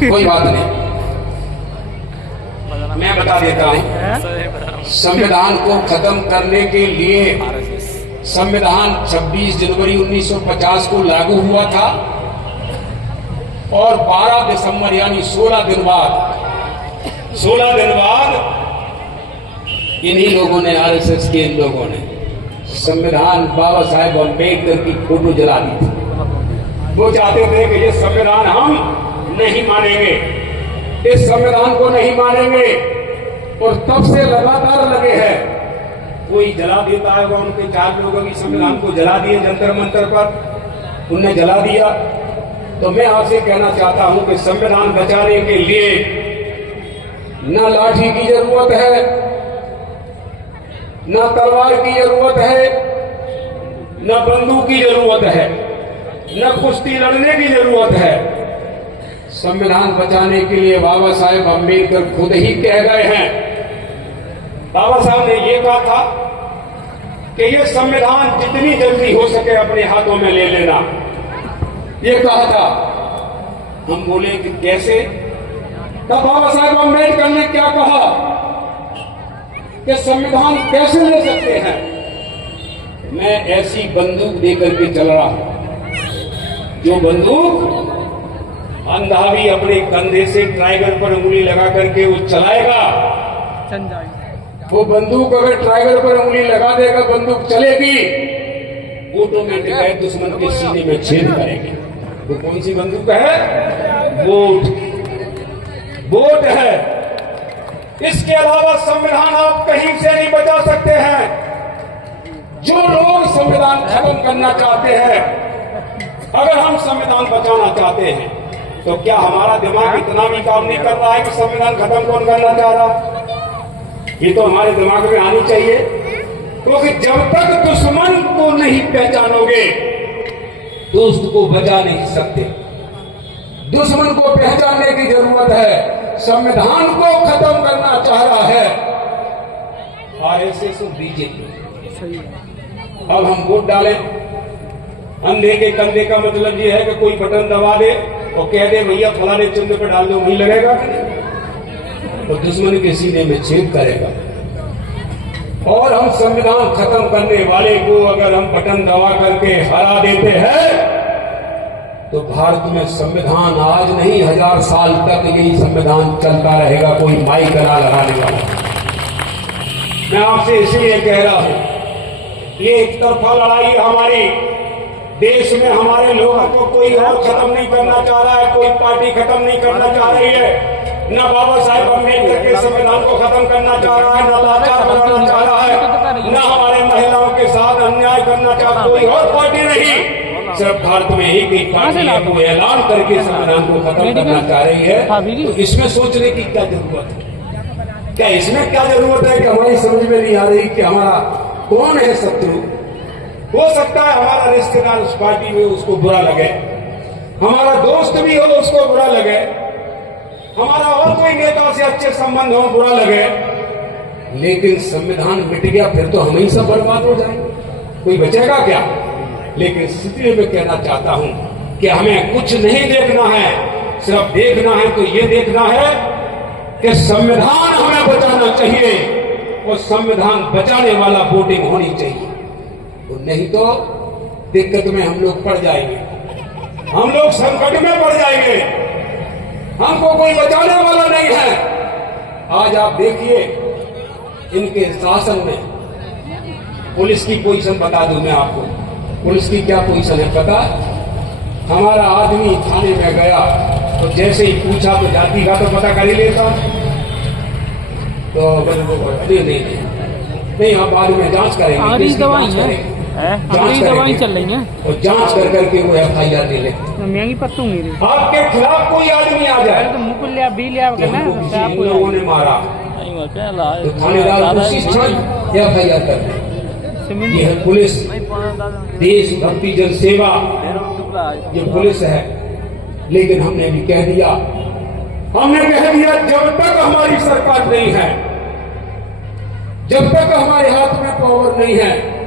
कोई बात नहीं, मैं बता देता हूं। संविधान को खत्म करने के लिए संविधान 26 जनवरी 1950 को लागू हुआ था और 12 दिसंबर यानी 16 दिन बाद इन्हीं लोगों ने, आरएसएस के इन लोगों ने संविधान बाबा साहेब अम्बेडकर की फोटो जला दी थी। वो चाहते थे कि ये संविधान हम नहीं मानेंगे, इस संविधान को नहीं मानेंगे, और तब से लगातार लगे हैं। कोई जला देता है, वो उनके 4 लोगों की संविधान को जला दिए जंतर मंतर पर, उनने जला दिया। तो मैं आपसे कहना चाहता हूं कि संविधान बचाने के लिए न लाठी की जरूरत है, न तलवार की जरूरत है, न बंदूक की जरूरत है, न कुश्ती लड़ने की जरूरत है। संविधान बचाने के लिए बाबा साहेब अम्बेडकर खुद ही कह गए हैं। बाबा साहब ने यह कहा था कि यह संविधान जितनी जल्दी हो सके अपने हाथों में ले लेना, ये कहा था। हम बोले कि कैसे? तब बाबा साहेब अम्बेडकर ने क्या कहा कि संविधान कैसे ले सकते हैं? मैं ऐसी बंदूक देकर के चल रहा हूं, जो बंदूक अंधा भी अपने कंधे से ट्राइगर पर उंगली लगा करके वो चलाएगा। वो बंदूक अगर ट्राइगर पर उंगली लगा देगा, बंदूक चलेगी, ऑटोमेटिक है दुश्मन के सीने में छेद करेगी। वो कौन सी बंदूक है? वोट है। इसके अलावा संविधान आप कहीं से नहीं बचा सकते हैं। जो लोग संविधान खत्म करना चाहते हैं, अगर हम संविधान बचाना चाहते हैं, तो क्या हमारा दिमाग इतना भी काम नहीं कर रहा है कि संविधान खत्म कौन करना चाह रहा? ये तो हमारे दिमाग में आनी चाहिए, क्योंकि जब तक दुश्मन को नहीं पहचानोगे, दोस्त को बचा नहीं सकते। दुश्मन को पहचानने की जरूरत है। संविधान को खत्म करना चाह रहा है आरएसएस और बीजेपी। अब हम वोट डालें, अंधे के कंधे का मतलब यह है कि कोई बटन दबा दे और कह दे भैया फलाने चिन्ह पर डाल दो, वही लगेगा तो दुश्मन के सीने में छेद करेगा। और हम संविधान खत्म करने वाले को अगर हम बटन दबा करके हरा देते हैं, तो भारत में संविधान आज नहीं 1000 साल तक यही संविधान चलता रहेगा, कोई माई गला लगाने वाला। मैं आपसे इसलिए कह रहा हूं, ये एक तरफा लड़ाई हमारी देश में हमारे लोगों को कोई और खत्म नहीं करना चाह रहा है, कोई पार्टी खत्म नहीं करना चाह रही है। न बाबा साहेब अम्बेडकर के संविधान को खत्म करना चाह रहा है, न लाचार बनाना चाह रहा है, न हमारे महिलाओं के साथ अन्याय करना चाह रहा, कोई और पार्टी नहीं। सिर्फ भारत में ही एक पार्टी है, वो ऐलान करके संविधान को खत्म करना चाह रही है। तो इसमें सोचने की क्या जरूरत है? क्या इसमें क्या जरूरत है कि हमारी समझ में नहीं आ रही कि हमारा कौन है शत्रु? हो सकता है हमारा रिश्तेदार उस पार्टी में उसको बुरा लगे, हमारा दोस्त भी हो उसको बुरा लगे, हमारा और कोई नेता से अच्छे संबंध हो बुरा लगे, लेकिन संविधान मिट गया फिर तो हम ही सब बर्बाद हो जाएंगे, कोई बचेगा क्या? लेकिन इसलिए मैं कहना चाहता हूं कि हमें कुछ नहीं देखना है, सिर्फ देखना है तो ये देखना है कि संविधान हमें बचाना चाहिए और संविधान बचाने वाला वोटिंग होनी चाहिए। तो नहीं तो दिक्कत में हम लोग पड़ जाएंगे, हम लोग संकट में पड़ जाएंगे, हमको कोई बचाने वाला नहीं है। आज आप देखिए इनके शासन में पुलिस की पोजीशन बता दूं मैं आपको, पुलिस की क्या पोजीशन है पता? हमारा आदमी थाने में गया तो जैसे ही पूछा तो जाति का तो पता कर ही लेता, तो अरे नहीं आप बाद में जांच करेंगे, दवाई चल रही है और जांच कर करके वो FIR ले लेते। महंगी पत्तूंगी आपके खिलाफ कोई आदमी आ जाए तो मुकुल लिया भी लिया उन लोगों ने मारा तो थानेदार उसी क्षण FIR कर दे। ये है पुलिस, देशभक्ति जन सेवा, ये पुलिस है। लेकिन हमने भी कह दिया, जब तक हमारी सरकार नहीं है, जब तक हमारे हाथ में पावर नहीं है,